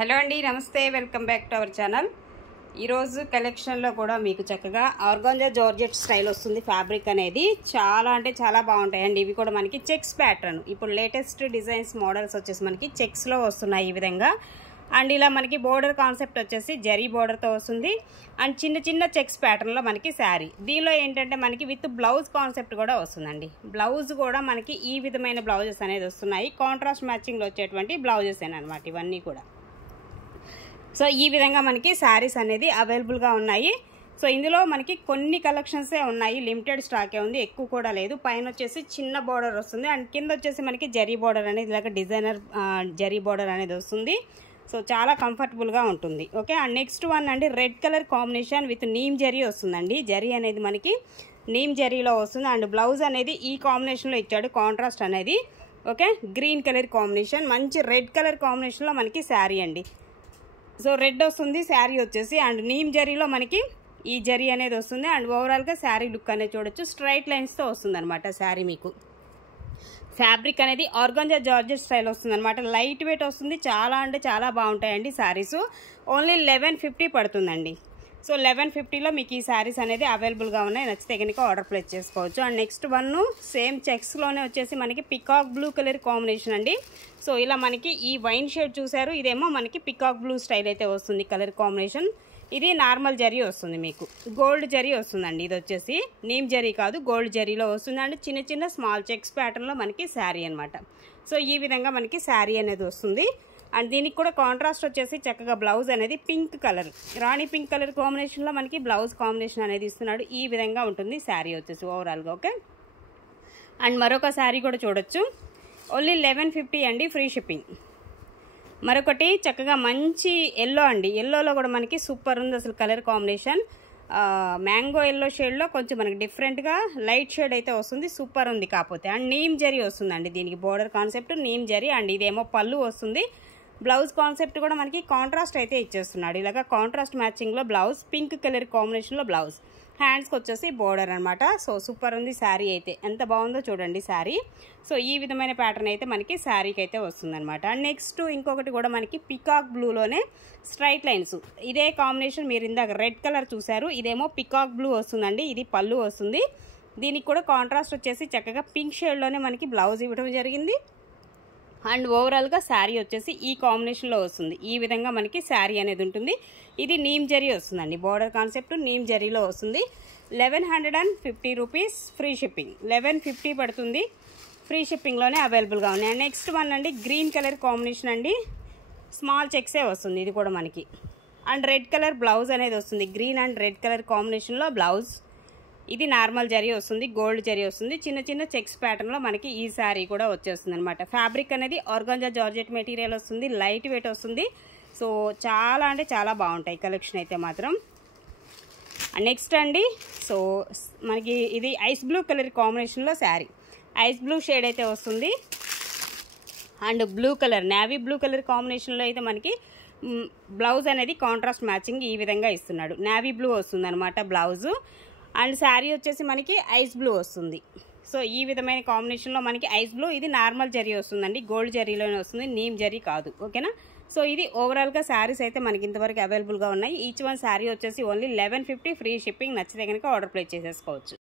Hello అండి, నమస్తే. Welcome back to our channel. ఈరోజు కలెక్షన్లో కూడా మీకు చక్కగా ఆర్గాంజా జార్జెట్ స్టైల్ వస్తుంది. ఫ్యాబ్రిక్ అనేది చాలా అంటే చాలా బాగుంటాయండి. ఇవి కూడా మనకి చెక్స్ ప్యాటర్న్, ఇప్పుడు లేటెస్ట్ డిజైన్స్ మోడల్స్ వచ్చేసి మనకి చెక్స్లో వస్తున్నాయి ఈ విధంగా. అండ్ ఇలా మనకి బోర్డర్ కాన్సెప్ట్ వచ్చేసి జరీ బోర్డర్తో వస్తుంది. అండ్ చిన్న చిన్న చెక్స్ ప్యాటర్న్లో మనకి శారీ. దీనిలో ఏంటంటే మనకి విత్ బ్లౌజ్ కాన్సెప్ట్ కూడా వస్తుందండి. బ్లౌజ్ కూడా మనకి ఈ విధమైన బ్లౌజెస్ అనేది వస్తున్నాయి. కాంట్రాస్ట్ మ్యాచింగ్లో వచ్చేటువంటి బ్లౌజెస్ అనమాట ఇవన్నీ కూడా. సో ఈ విధంగా మనకి శారీస్ అనేది అవైలబుల్గా ఉన్నాయి. సో ఇందులో మనకి కొన్ని కలెక్షన్సే ఉన్నాయి, లిమిటెడ్ స్టాకే ఉంది, ఎక్కువ కూడా లేదు. పైన వచ్చేసి చిన్న బార్డర్ వస్తుంది అండ్ కింద వచ్చేసి మనకి జరీ బార్డర్ అనేది ఇలాగ డిజైనర్ జరీ బార్డర్ అనేది వస్తుంది. సో చాలా కంఫర్టబుల్గా ఉంటుంది. ఓకే. అండ్ నెక్స్ట్ వన్ అండి, red colour combination with neem zari వస్తుందండి. జరీ అనేది మనకి నీమ్ జరీలో వస్తుంది. అండ్ బ్లౌజ్ అనేది ఈ కాంబినేషన్లో ఇచ్చాడు, కాంట్రాస్ట్ అనేది. ఓకే. గ్రీన్ కలర్ కాంబినేషన్, మంచి రెడ్ కలర్ కాంబినేషన్లో మనకి శారీ అండి. సో రెడ్ వస్తుంది శారీ వచ్చేసి. అండ్ నీమ్ జరీలో మనకి ఈ జరీ అనేది వస్తుంది. అండ్ ఓవరాల్గా శారీ లుక్ అనేది చూడొచ్చు, స్ట్రైట్ లైన్స్తో వస్తుంది అనమాట శారీ. మీకు ఫ్యాబ్రిక్ అనేది ఆర్గాంజా జార్జెట్ స్టైల్ వస్తుంది అనమాట. లైట్ వెయిట్ వస్తుంది, చాలా అంటే చాలా బాగుంటాయండి శారీస్. ఓన్లీ 1150 పడుతుందండి. సో 1150లో మీకు ఈ శారీస్ అనేది అవైలబుల్గా ఉన్నాయి. నచ్చితే కనుక ఆర్డర్ ప్లేస్ చేసుకోవచ్చు. అండ్ నెక్స్ట్ వన్ సేమ్ చెక్స్లోనే వచ్చేసి మనకి పికాక్ బ్లూ కలర్ కాంబినేషన్ అండి. సో ఇలా మనకి ఈ వైన్ షేడ్ చూసారు, ఇదేమో మనకి పికాక్ బ్లూ స్టైల్ అయితే వస్తుంది కలర్ కాంబినేషన్. ఇది నార్మల్ జరీ వస్తుంది, మీకు గోల్డ్ జరీ వస్తుందండి. ఇది వచ్చేసి నీమ్ జరీ కాదు, గోల్డ్ జరీలో వస్తుంది. అండ్ చిన్న చిన్న స్మాల్ చెక్స్ ప్యాటర్న్లో మనకి శారీ అనమాట. సో ఈ విధంగా మనకి శారీ అనేది వస్తుంది. అండ్ దీనికి కూడా కాంట్రాస్ట్ వచ్చేసి చక్కగా బ్లౌజ్ అనేది పింక్ కలర్, రాణి పింక్ కలర్ కాంబినేషన్లో మనకి బ్లౌజ్ కాంబినేషన్ అనేది ఇస్తున్నాడు. ఈ విధంగా ఉంటుంది శారీ వచ్చేసి ఓవరాల్గా. ఓకే. అండ్ మరొక శారీ కూడా చూడొచ్చు, ఓన్లీ 1150 అండి, ఫ్రీ షిప్పింగ్. మరొకటి చక్కగా మంచి ఎల్లో అండి. ఎల్లోలో కూడా మనకి సూపర్ ఉంది అసలు కలర్ కాంబినేషన్. మ్యాంగో ఎల్లో షేడ్లో కొంచెం మనకి డిఫరెంట్గా లైట్ షేడ్ అయితే వస్తుంది, సూపర్ ఉంది. కాకపోతే అండ్ నీమ్ జరీ వస్తుందండి దీనికి border concept neem zari. And ఇదేమో పళ్ళు వస్తుంది. బ్లౌజ్ కాన్సెప్ట్ కూడా మనకి కాంట్రాస్ట్ అయితే ఇచ్చేస్తున్నాడు. ఇలాగ కాంట్రాస్ట్ మ్యాచింగ్లో బ్లౌజ్, పింక్ కలర్ కాంబినేషన్లో బ్లౌజ్, హ్యాండ్స్కి వచ్చేసి బోర్డర్ అనమాట. సో సూపర్ ఉంది శారీ అయితే, ఎంత బాగుందో చూడండి శారీ. సో ఈ విధమైన ప్యాటర్న్ అయితే మనకి శారీకి అయితే వస్తుందన్నమాట. అండ్ నెక్స్ట్ ఇంకొకటి కూడా మనకి పికాక్ బ్లూలోనే స్ట్రైట్ లైన్స్, ఇదే కాంబినేషన్. మీరు ఇందాక రెడ్ కలర్ చూసారు, ఇదేమో పికాక్ బ్లూ వస్తుందండి. ఇది పళ్ళు వస్తుంది. దీనికి కూడా కాంట్రాస్ట్ వచ్చేసి చక్కగా పింక్ షేడ్లోనే మనకి బ్లౌజ్ ఇవ్వడం జరిగింది. అండ్ ఓవరాల్గా శారీ వచ్చేసి ఈ కాంబినేషన్లో వస్తుంది. ఈ విధంగా మనకి శారీ అనేది ఉంటుంది. ఇది నీమ్ జరీ వస్తుందండి, బోర్డర్ కాన్సెప్ట్ నీమ్ జరీలో వస్తుంది. 1150 రూపీస్, ఫ్రీ షిప్పింగ్. 1150 పడుతుంది, ఫ్రీ షిప్పింగ్లోనే అవైలబుల్గా ఉన్నాయి. అండ్ నెక్స్ట్ వన్ అండి, గ్రీన్ కలర్ కాంబినేషన్ అండి, స్మాల్ చెక్సే వస్తుంది ఇది కూడా మనకి. అండ్ రెడ్ కలర్ బ్లౌజ్ అనేది వస్తుంది, గ్రీన్ అండ్ రెడ్ కలర్ కాంబినేషన్లో బ్లౌజ్. ఇది నార్మల్ జరీ వస్తుంది, గోల్డ్ జరీ వస్తుంది. చిన్న చిన్న చెక్స్ ప్యాటర్న్లో మనకి ఈ శారీ కూడా వచ్చేస్తుంది అనమాట. ఫ్యాబ్రిక్ అనేది ఆర్గాంజా జార్జెట్ మెటీరియల్ వస్తుంది, లైట్ వెయిట్ వస్తుంది. సో చాలా అంటే చాలా బాగుంటాయి కలెక్షన్ అయితే మాత్రం. నెక్స్ట్ అండి, సో మనకి ఇది ఐస్ బ్లూ కలర్ కాంబినేషన్లో శారీ, ఐస్ బ్లూ షేడ్ అయితే వస్తుంది. And blue colour, navy blue colour కాంబినేషన్లో అయితే మనకి బ్లౌజ్ అనేది కాంట్రాస్ట్ మ్యాచింగ్ ఈ విధంగా ఇస్తున్నాడు. నేవీ బ్లూ వస్తుంది అనమాట బ్లౌజు. అండ్ శారీ వచ్చేసి మనకి ఐస్ బ్లూ వస్తుంది. సో ఈ విధమైన కాంబినేషన్లో మనకి ఐస్ బ్లూ, ఇది నార్మల్ జరీ వస్తుందండి, గోల్డ్ జరీలోనే వస్తుంది, నీమ్ జరీ కాదు. ఓకేనా. సో ఇది ఓవరాల్గా శారీస్ అయితే మనకి ఇంతవరకు అవైలబుల్గా ఉన్నాయి. ఈచ్ వన్ శారీ వచ్చేసి ఓన్లీ 1150, ఫ్రీ షిప్పింగ్. నచ్చితే కనుక ఆర్డర్ ప్లేస్ చేసేసుకోవచ్చు.